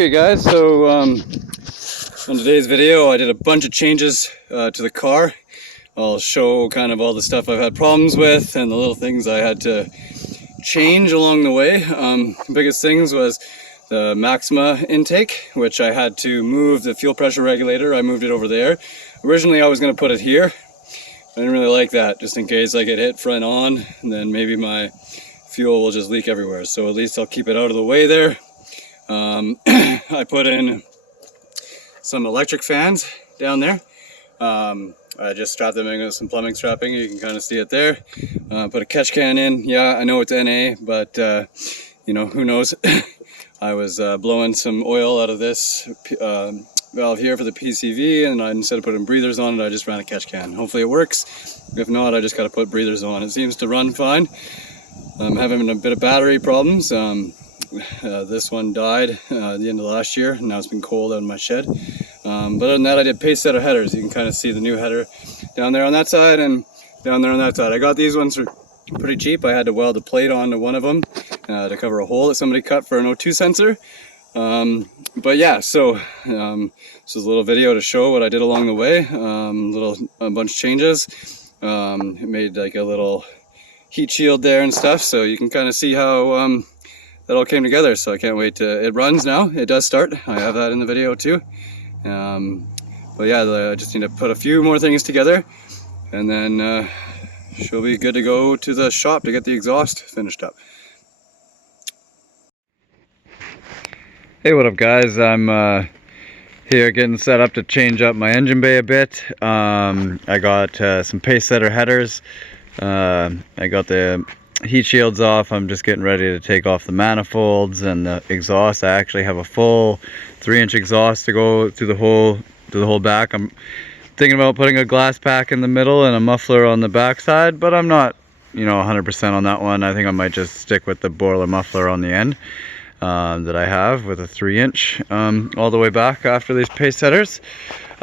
Okay guys, so on today's video I did a bunch of changes to the car. I'll show kind of all the stuff I've had problems with and the little things I had to change along the way. The biggest things was the Maxima intake, which I had to move the fuel pressure regulator. I moved it over there. Originally I was going to put it here. I didn't really like that, just in case I get hit front on and then maybe my fuel will just leak everywhere. So at least I'll keep it out of the way there. I put in some electric fans down there. I just strapped them in with some plumbing strapping. You can kind of see it there. Put a catch can in. Yeah, I know it's NA, but you know, who knows. I was blowing some oil out of this valve here for the PCV, and instead of putting breathers on it, I just ran a catch can. Hopefully it works. If not, I just got to put breathers on. It seems to run fine. I'm having a bit of battery problems. This one died at the end of last year, and now it's been cold out in my shed. But other than that, I did Pacesetter headers. You can kind of see the new header down there on that side and down there on that side. I got these ones for pretty cheap. I had to weld a plate onto one of them to cover a hole that somebody cut for an O2 sensor. But yeah, so this is a little video to show what I did along the way. A bunch of changes. It made like a little heat shield there and stuff, so you can kind of see how that all came together. So I can't wait to, it runs now, it does start. I have that in the video too. But yeah, I just need to put a few more things together and then she'll be good to go to the shop to get the exhaust finished up. Hey, what up guys? I'm here getting set up to change up my engine bay a bit. I got some Pacesetter headers. I got the heat shields off. I'm just getting ready to take off the manifolds and the exhaust. I actually have a full 3-inch exhaust to go through the whole back. I'm thinking about putting a glass pack in the middle and a muffler on the back side, but I'm not, you know, 100% on that one. I think I might just stick with the boiler muffler on the end that I have with a 3-inch all the way back after these Pacesetters.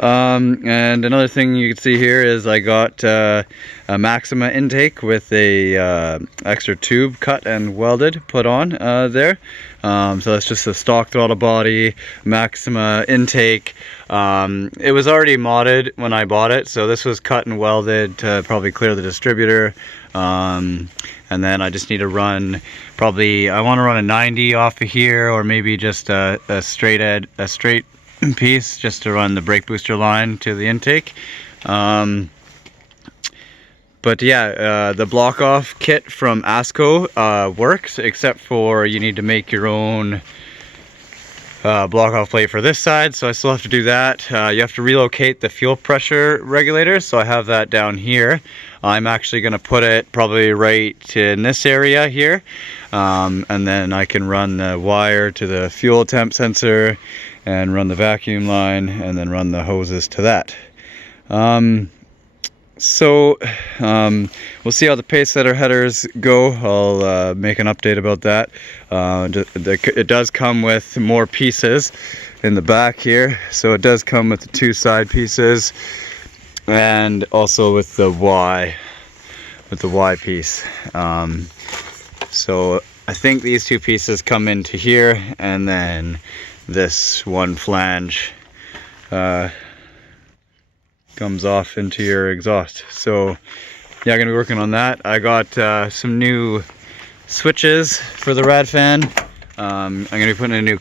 And another thing you can see here is I got a Maxima intake with a extra tube cut and welded put on there. So that's just a stock throttle body Maxima intake. It was already modded when I bought it, so this was cut and welded to probably clear the distributor. And then I just need to run, probably I want to run a 90 off of here, or maybe just a straight piece just to run the brake booster line to the intake. But yeah, the block off kit from ASCO works, except for you need to make your own block off plate for this side, so I still have to do that. You have to relocate the fuel pressure regulator, so I have that down here. I'm actually going to put it probably right in this area here, and then I can run the wire to the fuel temp sensor and run the vacuum line and then run the hoses to that. We'll see how the Pacesetter headers go. I'll make an update about that. It does come with more pieces in the back here, so it does come with the 2 side pieces and also with the Y piece. So I think these 2 pieces come into here, and then this one flange comes off into your exhaust. So yeah, I'm gonna be working on that. I got some new switches for the rad fan. I'm gonna be putting a new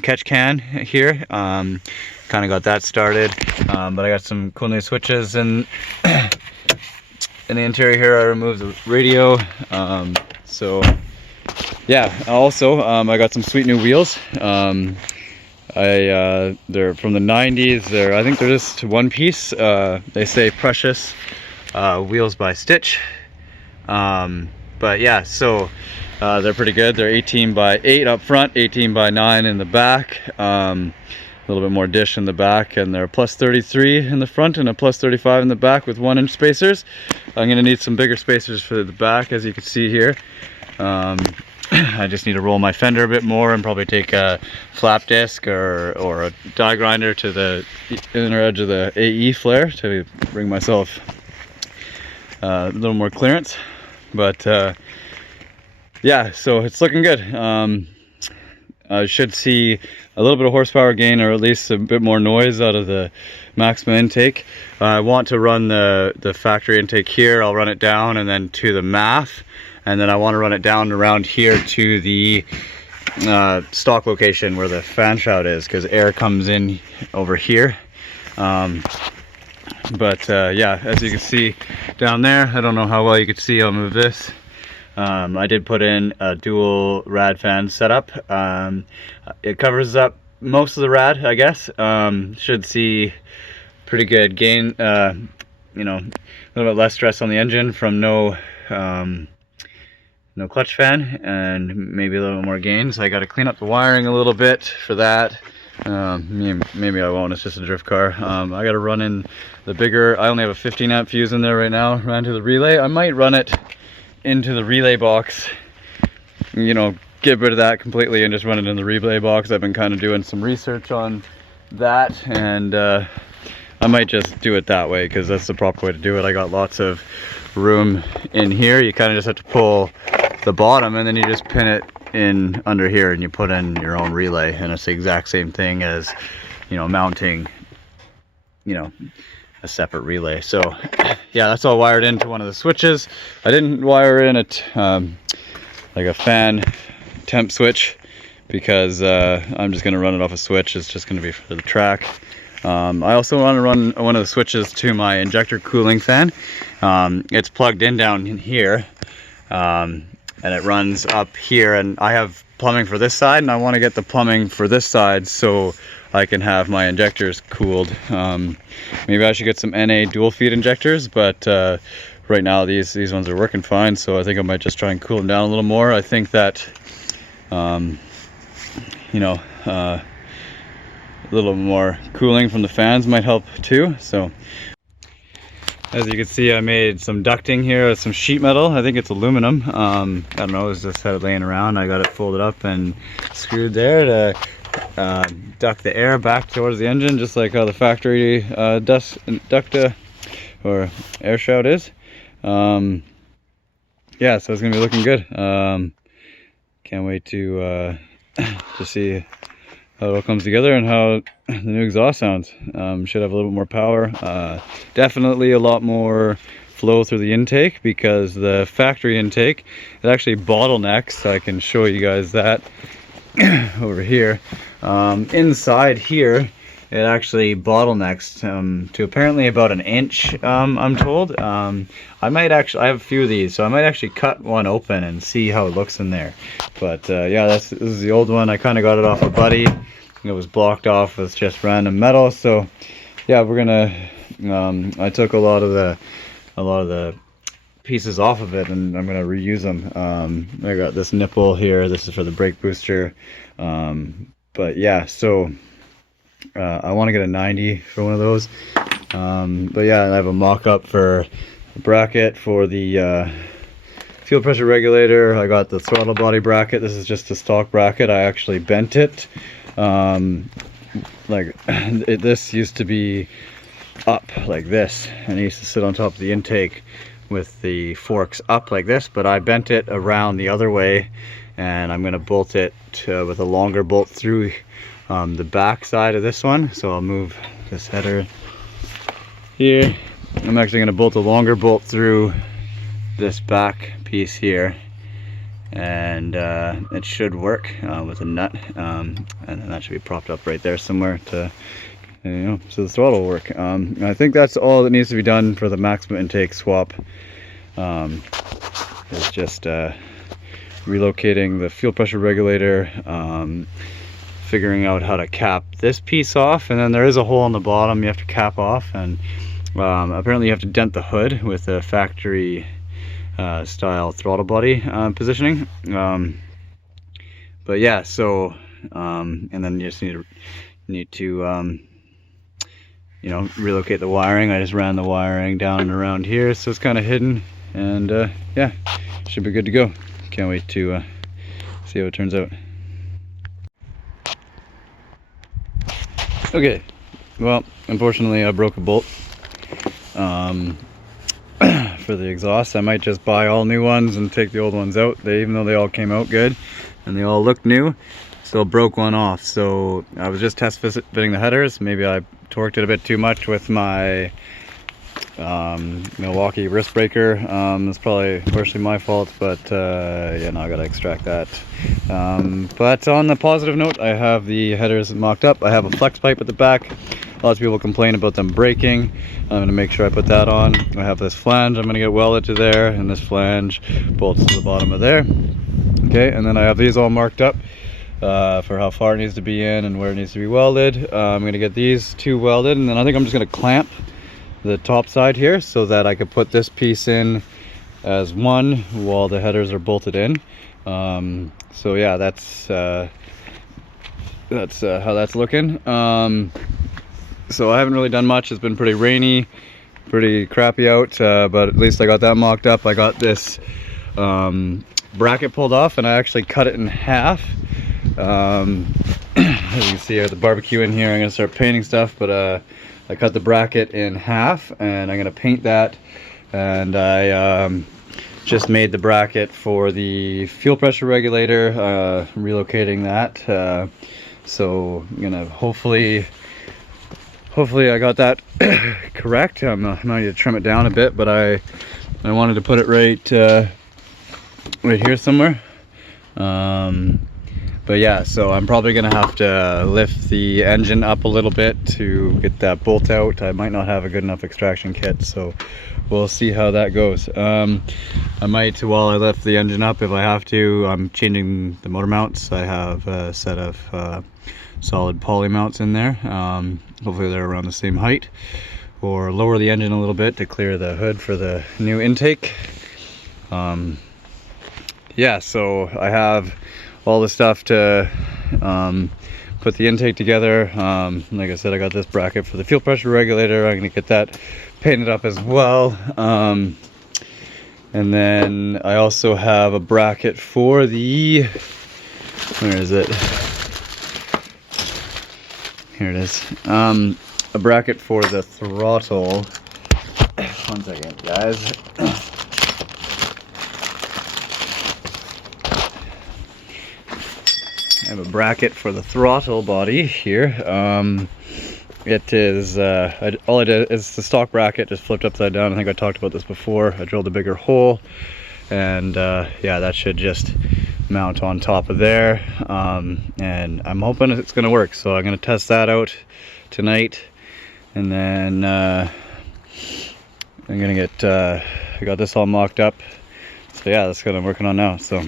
catch can here. Kind of got that started, but I got some cool new switches in the interior here. I removed the radio. So yeah, also I got some sweet new wheels. They're from the 90s. I think they're just one piece. They say Precious wheels by Stitch. But yeah, so they're pretty good. They're 18 by 8 up front, 18 by 9 in the back. A little bit more dish in the back, and they're plus 33 in the front and a plus 35 in the back with 1-inch spacers. I'm gonna need some bigger spacers for the back, as you can see here. I just need to roll my fender a bit more and probably take a flap disc or a die grinder to the inner edge of the AE flare to bring myself a little more clearance. But yeah, so it's looking good. I should see a little bit of horsepower gain, or at least a bit more noise out of the Maxima intake. I want to run the factory intake here. I'll run it down and then to the MAF, and then I want to run it down around here to the stock location where the fan shroud is, because air comes in over here. Yeah, as you can see down there, I don't know how well you can see, I'll move this. I did put in a dual rad fan setup. It covers up most of the rad, I guess. Should see pretty good gain, you know, a little bit less stress on the engine from no clutch fan, and maybe a little more gain. So I got to clean up the wiring a little bit for that. Maybe I won't, it's just a drift car. I got to run in the bigger, I only have a 15 amp fuse in there right now, ran to the relay. I might run it into the relay box, you know, get rid of that completely and just run it in the relay box. I've been kind of doing some research on that, and I might just do it that way because that's the proper way to do it. I got lots of room in here. You kind of just have to pull the bottom and then you just pin it in under here and you put in your own relay, and it's the exact same thing as, you know, mounting, you know, a separate relay. So yeah, that's all wired into one of the switches. I didn't wire in it like a fan temp switch because I'm just going to run it off a switch. It's just going to be for the track. I also want to run one of the switches to my injector cooling fan. It's plugged in down in here, and it runs up here, and I have plumbing for this side, and I want to get the plumbing for this side so I can have my injectors cooled. Maybe I should get some NA dual feed injectors, but right now these ones are working fine, so I think I might just try and cool them down a little more. I think that you know, a little more cooling from the fans might help too. So as you can see, I made some ducting here with some sheet metal. I think it's aluminum. I don't know, it's just had it laying around. I got it folded up and screwed there to duct the air back towards the engine, just like how the factory duct or air shroud is. Yeah, so it's gonna be looking good. Can't wait to see how it all comes together and how the new exhaust sounds. Should have a little bit more power. Definitely a lot more flow through the intake, because the factory intake, it actually bottlenecks. I can show you guys that over here. Inside here, it actually bottlenecks to apparently about an inch, I'm told. I might actually, I have a few of these, so I might actually cut one open and see how it looks in there. But yeah, this is the old one. I kind of got it off a buddy. It was blocked off with just random metal. So yeah, we're gonna, I took a lot of the pieces off of it, and I'm gonna reuse them. I got this nipple here. This is for the brake booster. But yeah, so I want to get a 90 for one of those. But yeah, I have a mock-up for a bracket for the fuel pressure regulator. I got the throttle body bracket. This is just a stock bracket. I actually bent it. This used to be up like this, and it used to sit on top of the intake with the forks up like this, but I bent it around the other way, and I'm going to bolt it with a longer bolt through the back side of this one. So I'll move this header here. I'm actually going to bolt a longer bolt through this back piece here, and it should work with a nut, and then that should be propped up right there somewhere to, you know, so the throttle will work. I think that's all that needs to be done for the Maxima intake swap. It's just relocating the fuel pressure regulator, figuring out how to cap this piece off, and then there is a hole on the bottom you have to cap off, and apparently you have to dent the hood with a factory style throttle body positioning. But yeah, so and then you just need to you know, relocate the wiring. I just ran the wiring down and around here, so it's kind of hidden, and yeah, should be good to go. Can't wait to see how it turns out. Okay, well, unfortunately I broke a bolt for the exhaust. I might just buy all new ones and take the old ones out. Even though they all came out good and they all look new, still broke one off. So I was just test fitting the headers. Maybe I torqued it a bit too much with my Milwaukee wrist breaker. It's probably partially my fault, but yeah, no, I gotta extract that. But on the positive note, I have the headers mocked up. I have a flex pipe at the back. Lots of people complain about them breaking. I'm gonna make sure I put that on. I have this flange I'm gonna get welded to there, and this flange bolts to the bottom of there. Okay, and then I have these all marked up for how far it needs to be in and where it needs to be welded. I'm gonna get these two welded, and then I think I'm just gonna clamp the top side here so that I could put this piece in as one while the headers are bolted in. So yeah, that's how that's looking. So I haven't really done much. It's been pretty rainy, pretty crappy out, but at least I got that mocked up. I got this bracket pulled off, and I actually cut it in half. As you can see, I have the barbecue in here. I'm gonna start painting stuff, but I cut the bracket in half, and I'm gonna paint that. And I just made the bracket for the fuel pressure regulator, relocating that. So I'm gonna hopefully I got that correct. I might need to trim it down a bit, but I wanted to put it right here somewhere. But yeah, so I'm probably gonna have to lift the engine up a little bit to get that bolt out. I might not have a good enough extraction kit, so we'll see how that goes. I might, while I lift the engine up, if I have to, I'm changing the motor mounts. I have a set of solid poly mounts in there. Hopefully they're around the same height, or lower the engine a little bit to clear the hood for the new intake. Yeah, so I have all the stuff to put the intake together. Like I said, I got this bracket for the fuel pressure regulator. I'm gonna get that painted up as well. And then I also have a bracket for the, where is it? Here it is. A bracket for the throttle. One second, guys. I have a bracket for the throttle body here. It is, all I did is the stock bracket, just flipped upside down. I think I talked about this before. I drilled a bigger hole, and yeah, that should just mount on top of there. And I'm hoping it's gonna work, so I'm gonna test that out tonight. And then I'm gonna get, I got this all mocked up. So yeah, that's what I'm working on now. So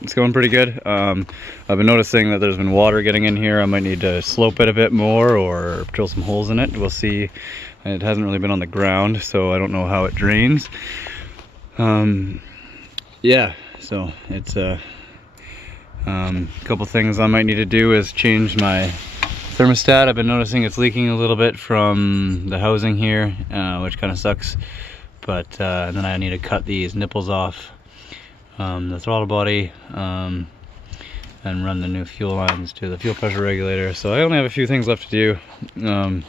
it's going pretty good. I've been noticing that there's been water getting in here. I might need to slope it a bit more or drill some holes in it. We'll see. It hasn't really been on the ground, so I don't know how it drains. Yeah, so it's a couple things I might need to do is change my thermostat. I've been noticing it's leaking a little bit from the housing here, which kind of sucks. But then I need to cut these nipples off the throttle body and run the new fuel lines to the fuel pressure regulator. So I only have a few things left to do to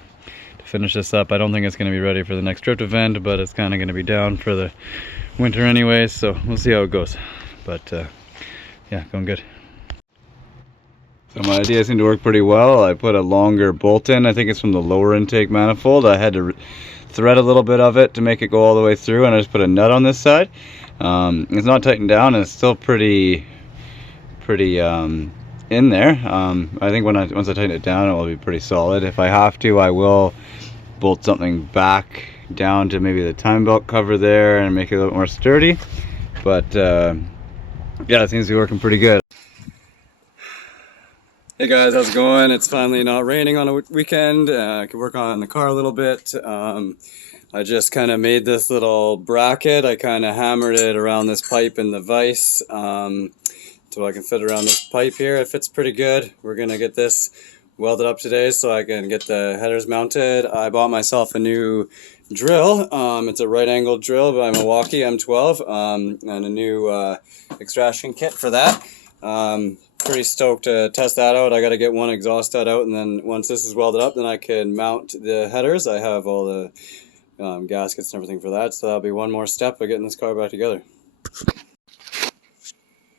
finish this up. I don't think it's going to be ready for the next drift event, but it's kind of going to be down for the winter anyways, so we'll see how it goes. But yeah, going good. So my idea seemed to work pretty well. I put a longer bolt in. I think it's from the lower intake manifold. I had to thread a little bit of it to make it go all the way through, and I just put a nut on this side. It's not tightened down, and it's still pretty in there. I think once I tighten it down, it will be pretty solid. If I have to, I will bolt something back down to maybe the time belt cover there and make it a little more sturdy. But yeah, it seems to be working pretty good. Hey guys, how's it going? It's finally not raining on a weekend. I could work on the car a little bit. I just kind of made this little bracket. I kind of hammered it around this pipe in the vise so I can fit around this pipe here. It fits pretty good. We're gonna get this welded up today so I can get the headers mounted. I bought myself a new drill. It's a right angle drill by Milwaukee M12 and a new extraction kit for that. Pretty stoked to test that out. I got to get one exhaust stud out, and then once this is welded up, then I can mount the headers. I have all the gaskets and everything for that, so that'll be one more step of getting this car back together.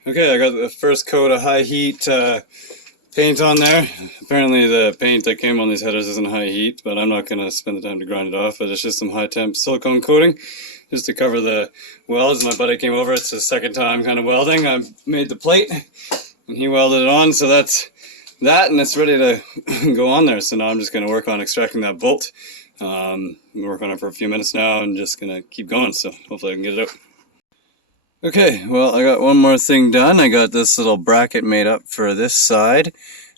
Okay, I got the first coat of high heat paint on there. Apparently the paint that came on these headers isn't high heat, but I'm not going to spend the time to grind it off, but it's just some high temp silicone coating just to cover the welds. My buddy came over, it's his second time kind of welding. I made the plate and he welded it on, so that's that, and it's ready to go on there. So now I'm just going to work on extracting that bolt. Work on it for a few minutes now and just going to keep going, so hopefully I can get it out. Okay, well, I got one more thing done. I got this little bracket made up for this side.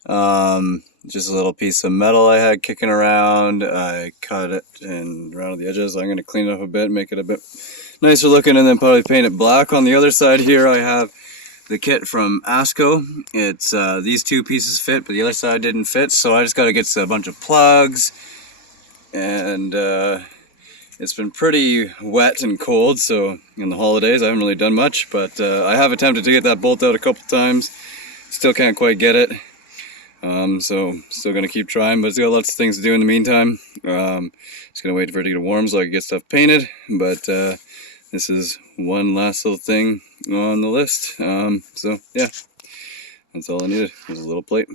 Just a little piece of metal I had kicking around. I cut it and rounded the edges. I'm going to clean it up a bit, make it a bit nicer looking, and then probably paint it black. On the other side here I have the kit from Asco. It's these two pieces fit, but the other side didn't fit, so I just got to get a bunch of plugs, and it's been pretty wet and cold, so in the holidays I haven't really done much, but I have attempted to get that bolt out a couple times. Still can't quite get it, so still going to keep trying, but it's got lots of things to do in the meantime. Just going to wait for it to get warm so I can get stuff painted, but this is one last little thing on the list. So yeah, that's all I needed, was a little plate.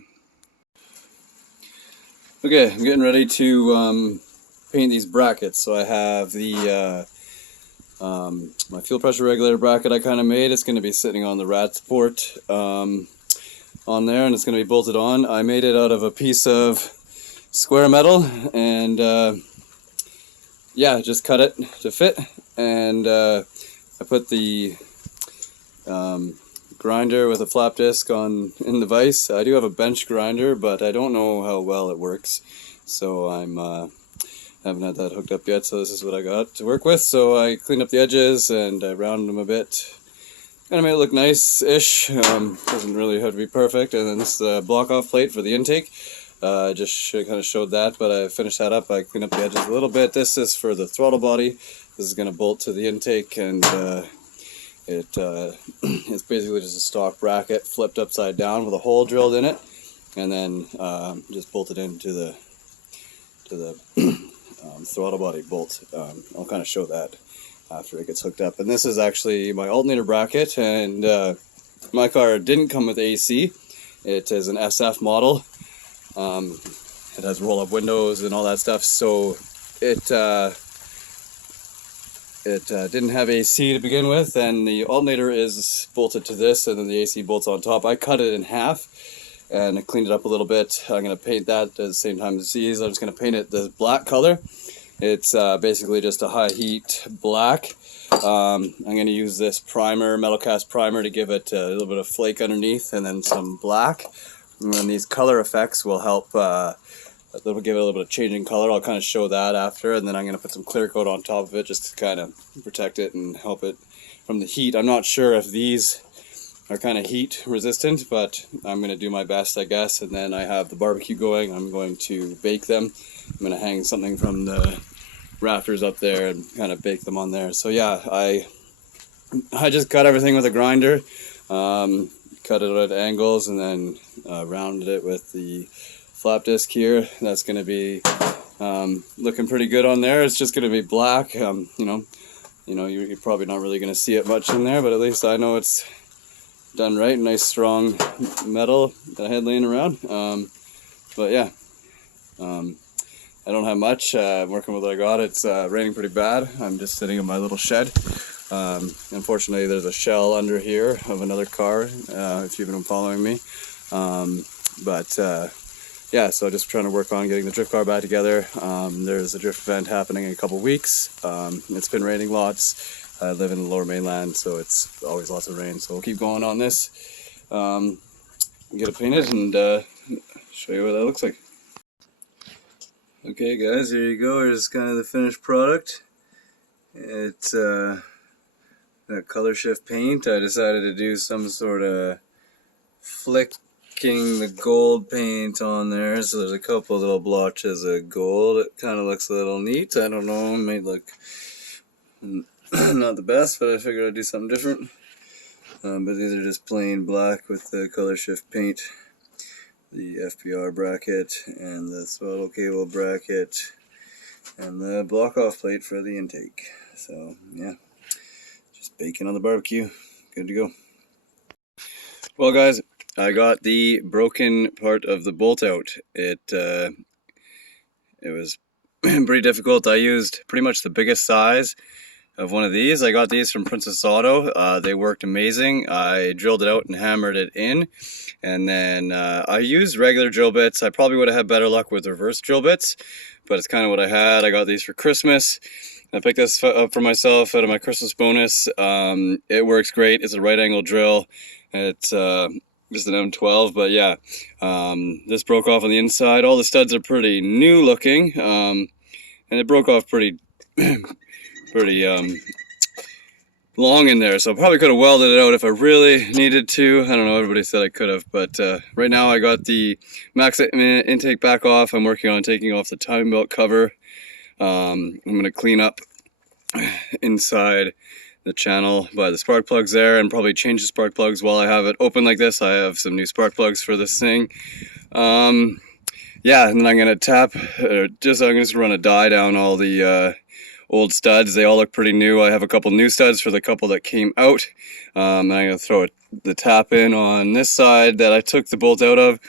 Okay, I'm getting ready to paint these brackets. So I have the my fuel pressure regulator bracket I kind of made. It's going to be sitting on the rad support on there, and it's going to be bolted on. I made it out of a piece of square metal, and yeah, just cut it to fit, and I put the grinder with a flap disc in the vise. I do have a bench grinder, but I don't know how well it works, so I'm haven't had that hooked up yet, so this is what I got to work with. So I cleaned up the edges and I rounded them a bit. Kind of made it look nice-ish. Doesn't really have to be perfect. And then this block-off plate for the intake. Just kind of showed that, but I finished that up. I cleaned up the edges a little bit. This is for the throttle body. This is going to bolt to the intake, and it's basically just a stock bracket flipped upside down with a hole drilled in it, and then just bolted into the throttle body bolt. I'll kind of show that after it gets hooked up. And this is actually my alternator bracket, and my car didn't come with AC. It is an SF model. It has roll-up windows and all that stuff, so it didn't have AC to begin with, and the alternator is bolted to this, and then the AC bolts on top. I cut it in half and I cleaned it up a little bit. I'm going to paint that at the same time as these. I'm just going to paint it the black color. It's basically just a high heat black. I'm going to use this primer, metal cast primer, to give it a little bit of flake underneath, and then some black. And then these color effects will help give it a little bit of changing color. I'll kind of show that after, and then I'm going to put some clear coat on top of it just to kind of protect it and help it from the heat. I'm not sure if these are kind of heat resistant, but I'm going to do my best, I guess. And then I have the barbecue going. I'm going to bake them. I'm going to hang something from the rafters up there and kind of bake them on there. So yeah, I just cut everything with a grinder, cut it at angles, and then rounded it with the flap disc here. That's going to be looking pretty good on there. It's just going to be black. You know, you're probably not really going to see it much in there, but at least I know it's done right. Nice strong metal that I had laying around. But yeah, I don't have much. I'm working with what I got. It's raining pretty bad. I'm just sitting in my little shed. Unfortunately, there's a shell under here of another car, if you've been following me. Yeah, so just trying to work on getting the drift car back together. There's a drift event happening in a couple weeks. It's been raining lots. I live in the lower mainland, so it's always lots of rain. So we'll keep going on this. Get it painted and show you what that looks like. Okay guys, here you go. Here's kind of the finished product. It's a color shift paint. I decided to do some sort of flicking the gold paint on there. So there's a couple little blotches of gold. It kind of looks a little neat. I don't know, it may look not the best, but I figured I'd do something different. But these are just plain black with the color shift paint. The FPR bracket and the throttle cable bracket and the block off plate for the intake. So yeah, just baking on the barbecue, good to go. Well guys, I got the broken part of the bolt out. It was pretty difficult. I used pretty much the biggest size of one of these. I got these from Princess Auto. They worked amazing. I drilled it out and hammered it in, and then I used regular drill bits. I probably would have had better luck with reverse drill bits, but it's kind of what I had. I got these for Christmas. I picked this up for myself out of my Christmas bonus. It works great. It's a right angle drill. It's just an M12, but yeah, this broke off on the inside. All the studs are pretty new looking, and it broke off pretty long in there, so I probably could have welded it out if I really needed to. I don't know, everybody said I could have, but right now I got the Maxima intake back off. I'm working on taking off the time belt cover. I'm going to clean up inside the channel by the spark plugs there, and probably change the spark plugs while I have it open like this. I have some new spark plugs for this thing. Yeah, and then I'm going to tap, I'm just run a die down all the old studs. They all look pretty new. I have a couple new studs for the couple that came out. I'm going to throw the tap in on this side that I took the bolt out of.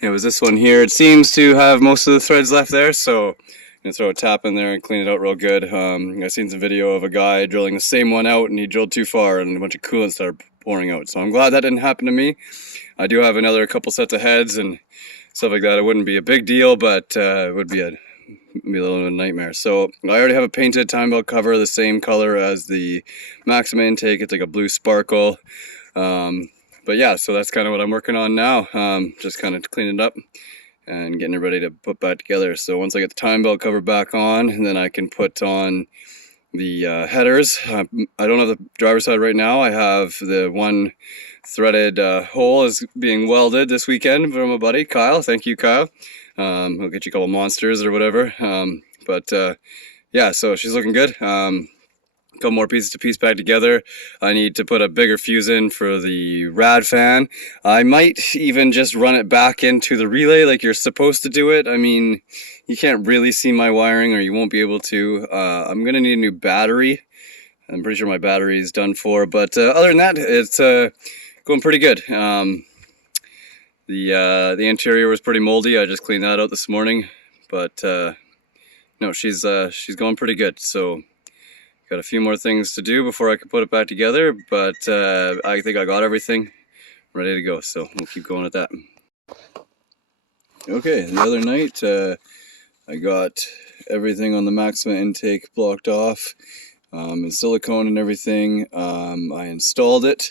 It was this one here. It seems to have most of the threads left there, so I'm going to throw a tap in there and clean it out real good. I've seen some video of a guy drilling the same one out, and he drilled too far and a bunch of coolant started pouring out. So I'm glad that didn't happen to me. I do have another couple sets of heads and stuff like that. It wouldn't be a big deal, but it would be a little bit of a nightmare. So I already have a painted time belt cover the same color as the Maxima intake. It's like a blue sparkle. But yeah, so that's kind of what I'm working on now. Just kind of cleaning it up and getting it ready to put back together. So once I get the time belt cover back on, and then I can put on the headers. I don't have the driver's side right now. I have the one threaded hole is being welded this weekend from a buddy, Kyle. Thank you, Kyle. He'll get you a couple monsters or whatever. Yeah, so she's looking good. Couple more pieces to piece back together. I need to put a bigger fuse in for the rad fan. I might even just run it back into the relay like you're supposed to do it. I mean, you can't really see my wiring, or you won't be able to. I'm gonna need a new battery. I'm pretty sure my battery is done for, but other than that, it's going pretty good. The interior was pretty moldy. I just cleaned that out this morning, but no, she's going pretty good. So got a few more things to do before I can put it back together, but I think I got everything ready to go, so we'll keep going at that. Okay, the other night I got everything on the Maxima intake blocked off, and silicone and everything. I installed it,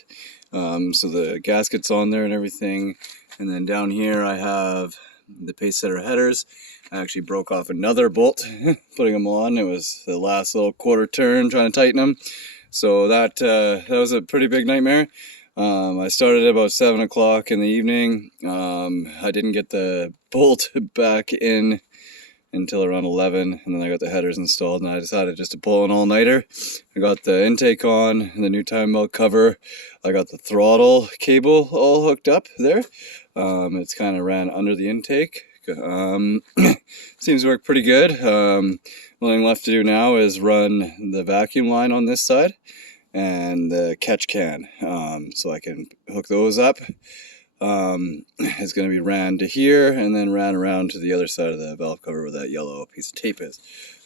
so the gasket's on there and everything. And then down here I have the Pacesetter headers. I actually broke off another bolt putting them on. It was the last little quarter turn trying to tighten them. So that was a pretty big nightmare. I started at about 7 o'clock in the evening. I didn't get the bolt back in until around 11, and then I got the headers installed, and I decided just to pull an all-nighter. I got the intake on, the new time belt cover. I got the throttle cable all hooked up there. It's kind of ran under the intake. Seems to work pretty good. Only thing left to do now is run the vacuum line on this side and the catch can, so I can hook those up. It's going to be ran to here and then ran around to the other side of the valve cover where that yellow piece of tape is.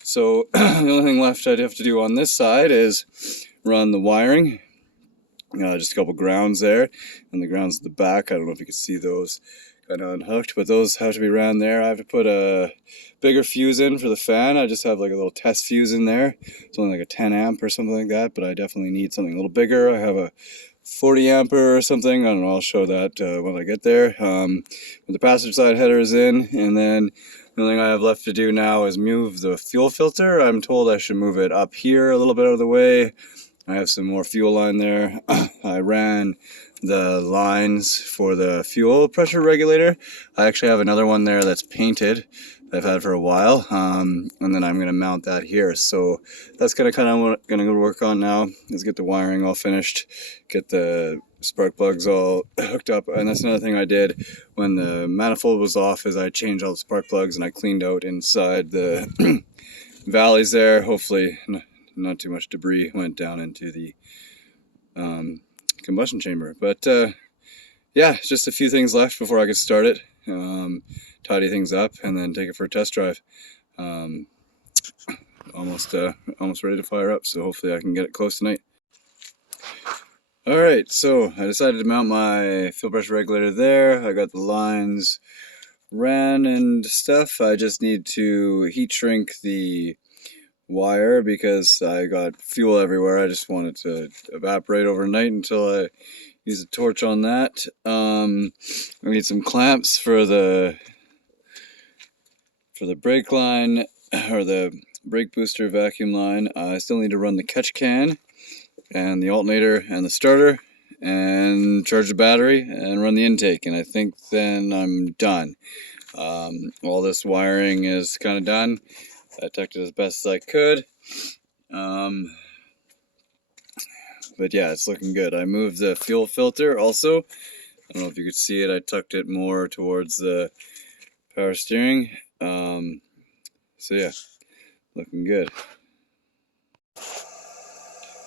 So the only thing left I'd have to do on this side is run the wiring. Just a couple grounds there, and the grounds at the back. I don't know if you can see those kind of unhooked, but those have to be ran there. I have to put a bigger fuse in for the fan. I just have like a little test fuse in there. It's only like a 10 amp or something like that, but I definitely need something a little bigger. I have a 40 ampere or something. I don't know, I'll show that when I get there. The passenger side header is in, and then the only thing I have left to do now is move the fuel filter. I'm told I should move it up here a little bit out of the way. I have some more fuel line there. I ran the lines for the fuel pressure regulator. I actually have another one there that's painted that I've had for a while, and then I'm going to mount that here. So that's kind of what I'm going to work on now, is get the wiring all finished, get the spark plugs all hooked up. And that's another thing I did when the manifold was off, is I changed all the spark plugs and I cleaned out inside the valleys there. Hopefully not too much debris went down into the combustion chamber. But yeah, just a few things left before I could start it. Tidy things up and then take it for a test drive. Um, almost ready to fire up, so hopefully I can get it close tonight. Alright, so I decided to mount my fuel pressure regulator there. I got the lines ran and stuff. I just need to heat shrink the wire because I got fuel everywhere. I just want it to evaporate overnight until I use a torch on that. I need some clamps for the brake line, or the brake booster vacuum line. I still need to run the catch can and the alternator and the starter and charge the battery and run the intake, and I think then I'm done. All this wiring is kind of done. I tucked it as best as I could. But yeah, it's looking good. I moved the fuel filter also. I don't know if you could see it. I tucked it more towards the power steering. So yeah, looking good.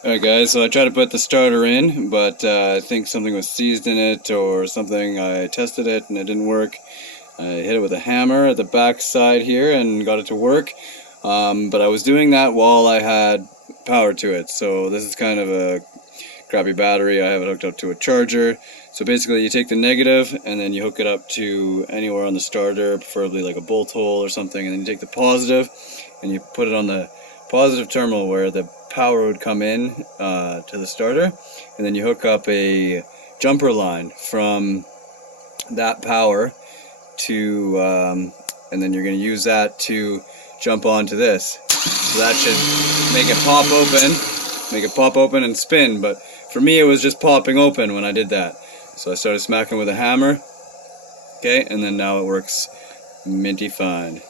Alright guys, so I tried to put the starter in, but I think something was seized in it or something. I tested it and it didn't work. I hit it with a hammer at the back side here and got it to work. But I was doing that while I had power to it. So this is kind of a crappy battery. I have it hooked up to a charger. So basically you take the negative and then you hook it up to anywhere on the starter, preferably like a bolt hole or something, and then you take the positive and you put it on the positive terminal where the power would come in to the starter, and then you hook up a jumper line from that power to and then you're going to use that to jump onto this. So that should make it pop open and spin. But for me it was just popping open when I did that. So I started smacking with a hammer, okay, and then now it works minty fine.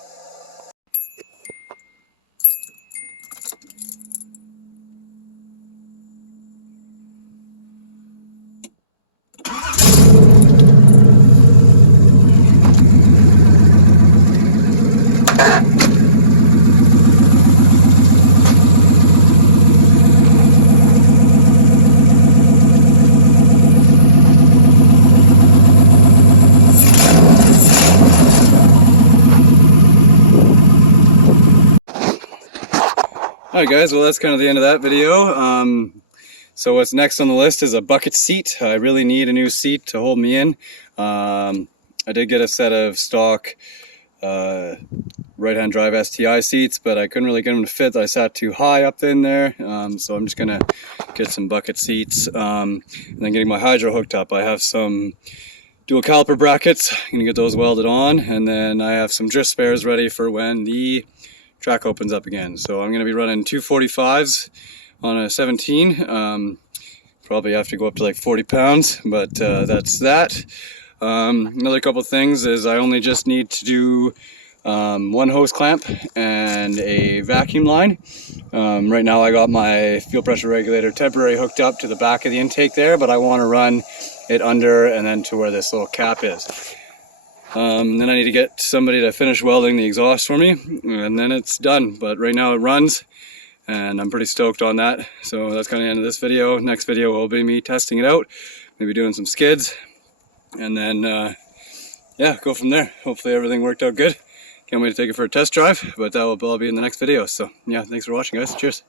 Alright guys, well that's kind of the end of that video. So what's next on the list is a bucket seat. I really need a new seat to hold me in. I did get a set of stock right-hand drive STI seats, but I couldn't really get them to fit. I sat too high up in there, so I'm just gonna get some bucket seats, and then getting my hydro hooked up. I have some dual caliper brackets. I'm gonna get those welded on, and then I have some drift spares ready for when the track opens up again. So I'm going to be running 245s on a 17. Probably have to go up to like 40 pounds, but that's that. Another couple things is I only just need to do one hose clamp and a vacuum line. Right now I got my fuel pressure regulator temporary hooked up to the back of the intake there, but I want to run it under and then to where this little cap is. Then I need to get somebody to finish welding the exhaust for me, and then it's done. But right now it runs, and I'm pretty stoked on that. So that's kind of the end of this video. Next video will be me testing it out, maybe doing some skids, and then yeah, go from there. Hopefully everything worked out good. Can't wait to take it for a test drive, but that will all be in the next video. So yeah, thanks for watching guys. Cheers.